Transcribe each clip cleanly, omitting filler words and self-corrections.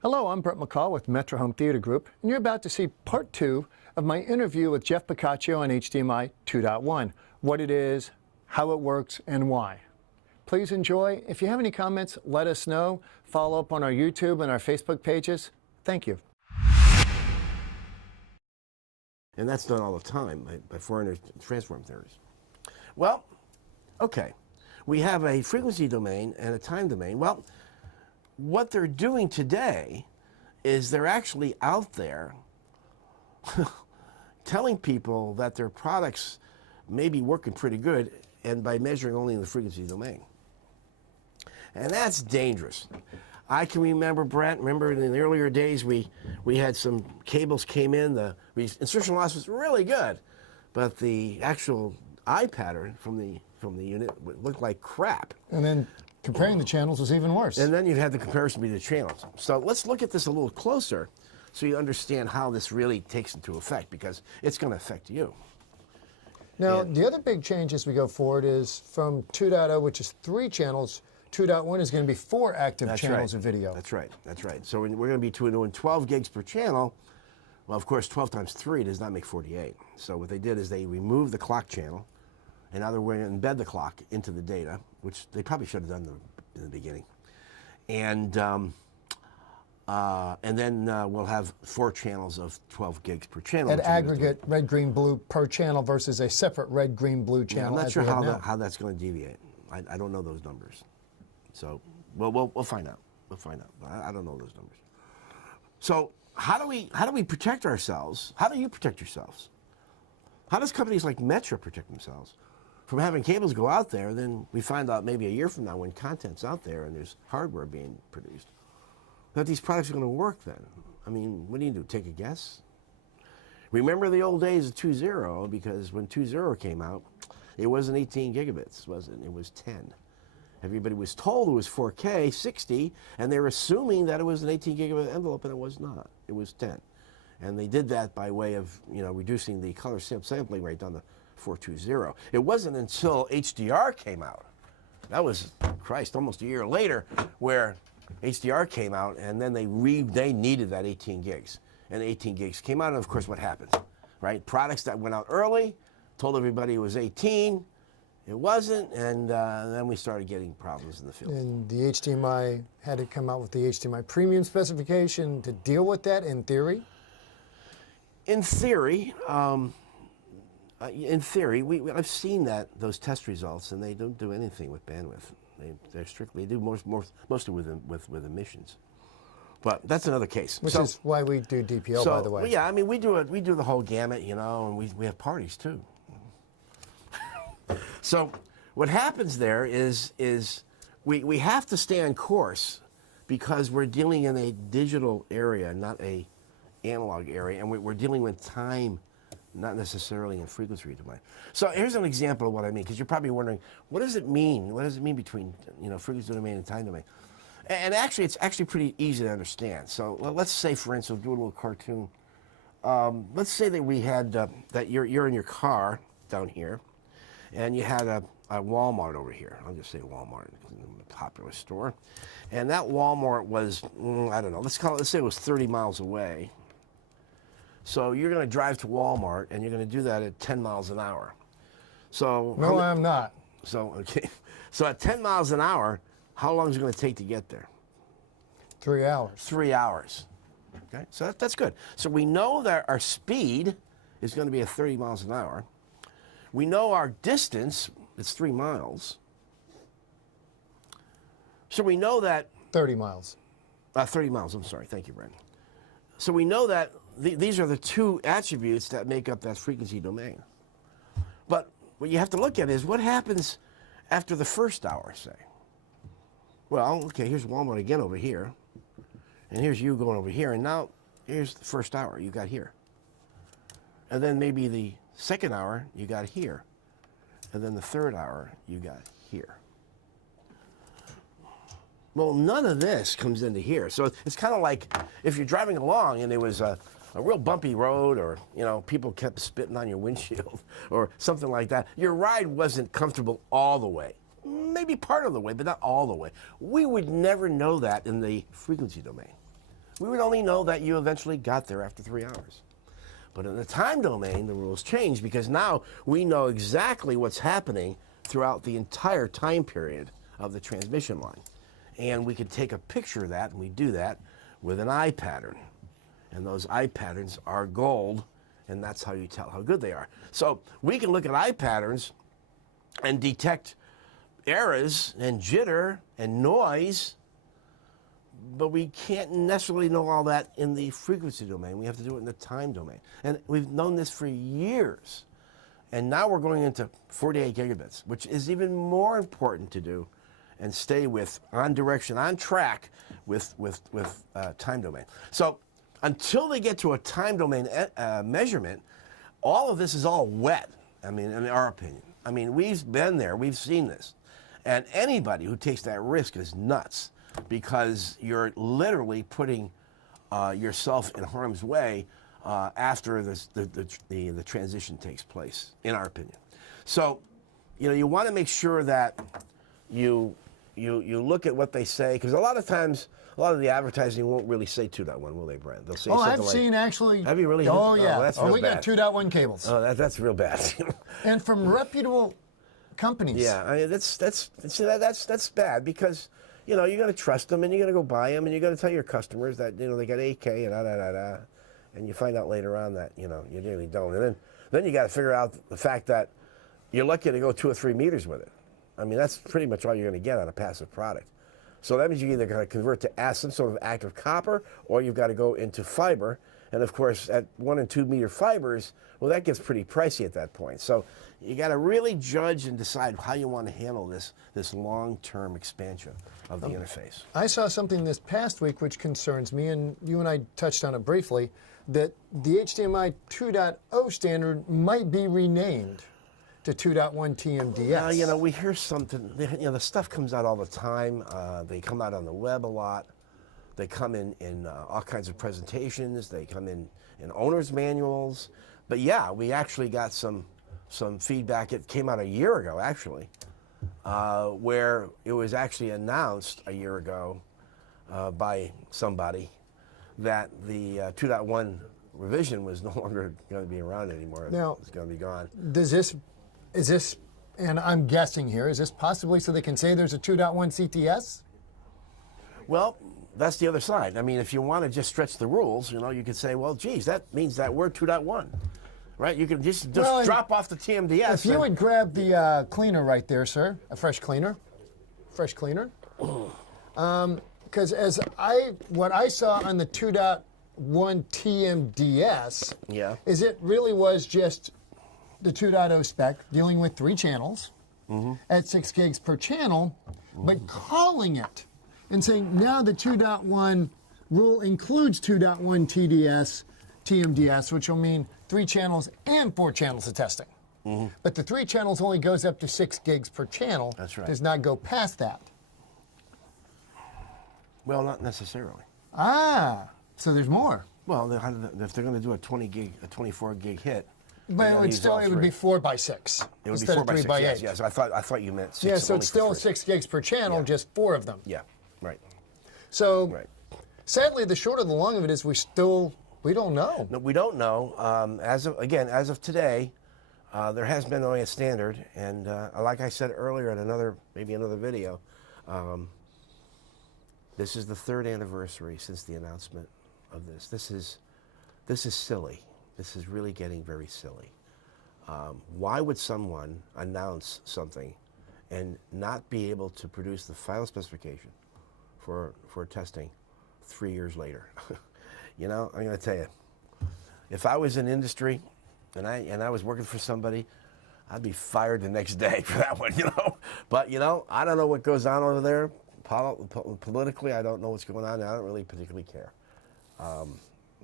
Hello, I'm Brett McCall with Metra Home Theater Group, and you're about to see part 2 of my interview with Jeff Boccaccio on HDMI 2.1, what it is, how it works, and why. Please enjoy. If you have any comments, let us know. Follow up on our YouTube and our Facebook pages. Thank you. And that's done all the time by foreign transform theories. Well, okay, we have a frequency domain and a time domain. Well, what they're doing today is they're actually out there telling people that their products may be working pretty good, and by measuring only in the frequency domain. And that's dangerous. I can remember, Brent, in the earlier days we had some cables came in, the insertion loss was really good, but the actual eye pattern from the unit looked like crap. And then comparing the channels was even worse. And then you had the comparison between the channels. So let's look at this a little closer so you understand how this really takes into effect, because it's going to affect you. Now, the other big change as we go forward is from 2.0, which is 3 channels, 2.1 is going to be 4 active channels of video. That's right. That's right. So we're going to be doing 12 gigs per channel. Well, of course, 12 times 3 does not make 48. So what they did is they removed the clock channel, and now they're going to embed the clock into the data, which they probably should have done in the beginning. And then we'll have 4 channels of 12 gigs per channel. At aggregate red, green, blue per channel versus a separate red, green, blue channel. Yeah, I'm not sure how that's going to deviate. I don't know those numbers. So we'll find out. We'll find out. I don't know those numbers. So how do we protect ourselves? How do you protect yourselves? How does companies like Metra protect themselves from having cables go out there, and then we find out maybe a year from now when content's out there and there's hardware being produced, that these products are going to work then? I mean, what do you do, take a guess? Remember the old days of 2.0, because when 2.0 came out, it wasn't 18 gigabits, was it? It was 10. Everybody was told it was 4K, 60, and they were assuming that it was an 18 gigabit envelope, and it was not. It was 10. And they did that by way of, reducing the color sampling rate down to 420. It wasn't until HDR came out. That was, Christ, almost a year later, where HDR came out, and then they needed that 18 gigs. And the 18 gigs came out, and of course what happens, right? Products that went out early, told everybody it was 18, it wasn't, and then we started getting problems in the field. And the HDMI had to come out with the HDMI premium specification to deal with that, in theory? In theory, I've seen those test results, and they don't do anything with bandwidth. They do mostly with emissions. But that's another case. Which is why we do DPL, by the way. Yeah, I mean, we do the whole gamut, and we have parties too. So what happens there is we have to stay on course, because we're dealing in a digital area, not a analog area, and we're dealing with time, not necessarily in frequency domain. So here's an example of what I mean, because you're probably wondering, what does it mean? What does it mean between frequency domain and time domain? And actually, it's actually pretty easy to understand. So let's say, for instance, do a little cartoon. Let's say that we had that you're in your car down here, and you had a Walmart over here. I'll just say Walmart, a popular store, and that Walmart was I don't know. Let's say it was 30 miles away. So you're going to drive to Walmart, and you're going to do that at 10 miles an hour. So no, I'm not. So okay, so at 10 miles an hour, how long is it going to take to get there? 3 hours. 3 hours. Okay, so that's good. So we know that our speed is going to be at 30 miles an hour. We know our distance, it's 3 miles. So we know that 30 miles. 30 miles, I'm sorry. Thank you, Brent. So we know that these are the 2 attributes that make up that frequency domain. But what you have to look at is what happens after the first hour, say. Well, okay, here's Walmart again over here, and here's you going over here, and now here's the first hour you got here. And then maybe the second hour you got here, and then the third hour you got here. Well, none of this comes into here. So it's kind of like if you're driving along and there was a real bumpy road, or people kept spitting on your windshield or something like that. Your ride wasn't comfortable all the way. Maybe part of the way, but not all the way. We would never know that in the frequency domain. we would only know that you eventually got there after 3 hours. But in the time domain, the rules change because now we know exactly what's happening throughout the entire time period of the transmission line. And we can take a picture of that, and we do that with an eye pattern. And those eye patterns are gold, and that's how you tell how good they are. So we can look at eye patterns and detect errors and jitter and noise, but we can't necessarily know all that in the frequency domain. We have to do it in the time domain. And we've known this for years. And now we're going into 48 gigabits, which is even more important to do and stay with, on direction, on track with time domain. So until they get to a time domain measurement, all of this is all wet, I mean, in our opinion. I mean, we've been there, we've seen this. And anybody who takes that risk is nuts because you're literally putting yourself in harm's way after the transition takes place, in our opinion. So, you know, you want to make sure that you look at what they say, because a lot of times, a lot of the advertising won't really say 2.1, will they, Brad? They'll say something I've like, seen actually. Have you really? Oh, yeah. Oh, that's real we bad. got 2.1 cables. Oh, that's real bad. And from reputable companies. Yeah, I mean, that's bad because, you know, you're going to trust them and you're going to go buy them and you're going to tell your customers that, you know, they got 8K and da-da-da-da. And you find out later on that, you know, you really don't. And then you got to figure out the fact that you're lucky to go 2 or 3 meters with it. I mean, that's pretty much all you're going to get on a passive product. So that means you either got to convert to some sort of active copper, or you've got to go into fiber. And of course, at 1 and 2 meter fibers, well, that gets pretty pricey at that point. So you got to really judge and decide how you want to handle this long-term expansion of the interface. I saw something this past week which concerns me, and you and I touched on it briefly, that the HDMI 2.0 standard might be renamed to 2.1 TMDS. You know, we hear something, you know, the stuff comes out all the time. They come out on the web a lot. They come in all kinds of presentations. They come in owner's manuals. But yeah, we actually got some feedback. It came out a year ago, actually, where it was actually announced a year ago by somebody that the 2.1 revision was no longer going to be around anymore. Now, it's going to be gone. Is this, and I'm guessing here, is this possibly so they can say there's a 2.1 CTS? Well, that's the other side. I mean, if you want to just stretch the rules, you know, you could say, well, geez, that means that we're 2.1, right? You can just drop off the TMDS. If you would grab the cleaner right there, sir, a fresh cleaner, because what I saw on the 2.1 TMDS, is it really was just the 2.0 spec dealing with 3 channels at 6 gigs per channel, but calling it and saying now the 2.1 rule includes 2.1 TMDS, which will mean 3 channels and 4 channels of testing. But the 3 channels only goes up to 6 gigs per channel. That's right. Does not go past that. Well, not necessarily. So there's more. Well, if they're going to do a 24 gig hit, but it would be 4 by 6 it would be instead 4 of by 3 6. by 8. Yes, I thought you meant 6. Yeah, so only it's still for 3. 6 gigs per channel, just 4 of them. Yeah, right. So, sadly, the short of the long of it is we don't know. No, we don't know. As of today, there has been only a standard, and like I said earlier in maybe another video, this is the 3rd anniversary since the announcement of this. This is silly. This is really getting very silly. Why would someone announce something and not be able to produce the final specification for testing 3 years later? You know, I'm going to tell you, if I was in industry and I was working for somebody, I'd be fired the next day for that one, you know. But, you know, I don't know what goes on over there. Politically, I don't know what's going on. I don't really particularly care.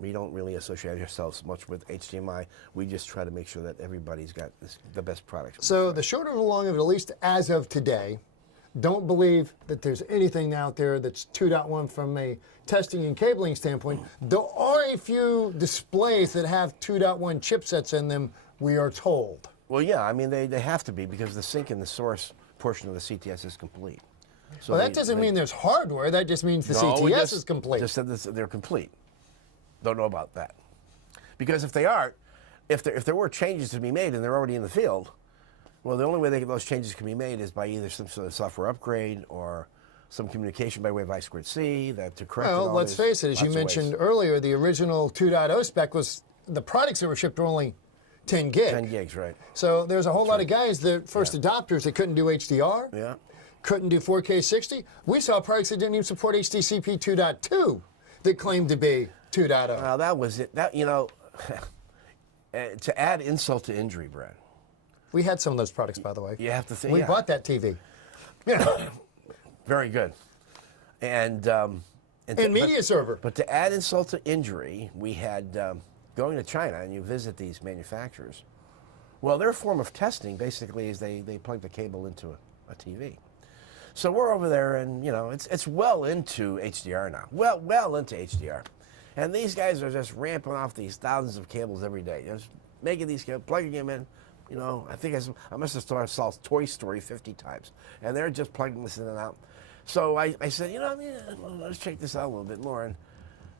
We don't really associate ourselves much with HDMI. We just try to make sure that everybody's got the best product. So the short of the long of it, at least as of today, don't believe that there's anything out there that's 2.1 from a testing and cabling standpoint. There are a few displays that have 2.1 chipsets in them, we are told. Well, yeah, I mean, they have to be because the sink and the source portion of the CTS is complete. So Well, that doesn't mean there's hardware. That just means the No, it CTS just- is complete. Just said they're complete. Don't know about that. Because if they aren't, if there were changes to be made and they're already in the field, well, the only way those changes can be made is by either some sort of software upgrade or some communication by way of I2C to correct. Well, let's face it. As you mentioned earlier, the original 2.0 spec was the products that were shipped were only 10 gig. 10 gigs, right? So there's a whole lot of guys, the first adopters, that couldn't do HDR. Yeah. Couldn't do 4K 60. We saw products that didn't even support HDCP 2.2 that claimed to be 2.0. Well, that was it. That to add insult to injury, Brad. We had some of those products, by the way. You have to think. We bought that TV. Very good. And media server. But to add insult to injury, we had going to China and you visit these manufacturers. Well, their form of testing basically is they plug the cable into a TV. So we're over there, and it's well into HDR now. Well into HDR, and these guys are just ramping off these thousands of cables every day, just making these cables, plugging them in. I think I must have saw Toy Story 50 times, and they're just plugging this in and out. So I said, let's check this out a little bit more,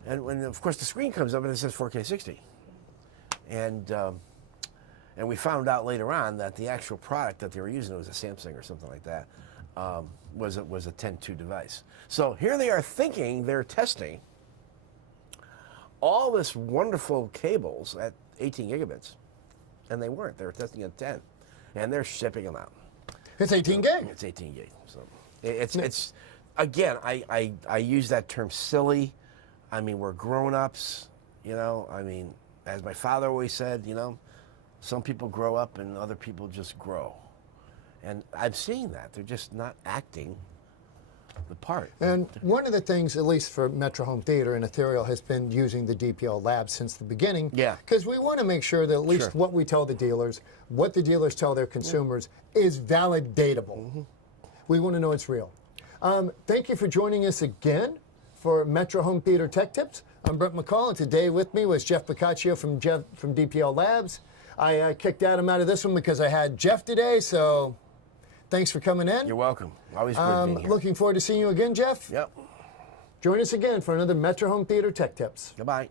and when of course the screen comes up and it says 4K 60, and we found out later on that the actual product that they were using, it was a Samsung or something like that. Was a 10.2 device. So here they are thinking they're testing all this wonderful cables at 18 gigabits, and they weren't. They were testing at 10, and they're shipping them out. It's 18 gig. It's 18 gig. So it's again, I use that term silly. I mean, we're grown-ups. I mean, as my father always said, some people grow up and other people just grow. And I'm seeing that. They're just not acting the part. And one of the things, at least for Metra Home Theater and Ethereal, has been using the DPL Labs since the beginning. Yeah. Because we want to make sure that at least what we tell the dealers, what the dealers tell their consumers, is validatable. We want to know it's real. Thank you for joining us again for Metra Home Theater Tech Tips. I'm Brent McCall, and today with me was Jeff Boccaccio from DPL Labs. I kicked Adam out of this one because I had Jeff today, so thanks for coming in. You're welcome. Always good being here. Looking forward to seeing you again, Jeff. Yep. Join us again for another Metra Home Theater Tech Tips. Goodbye.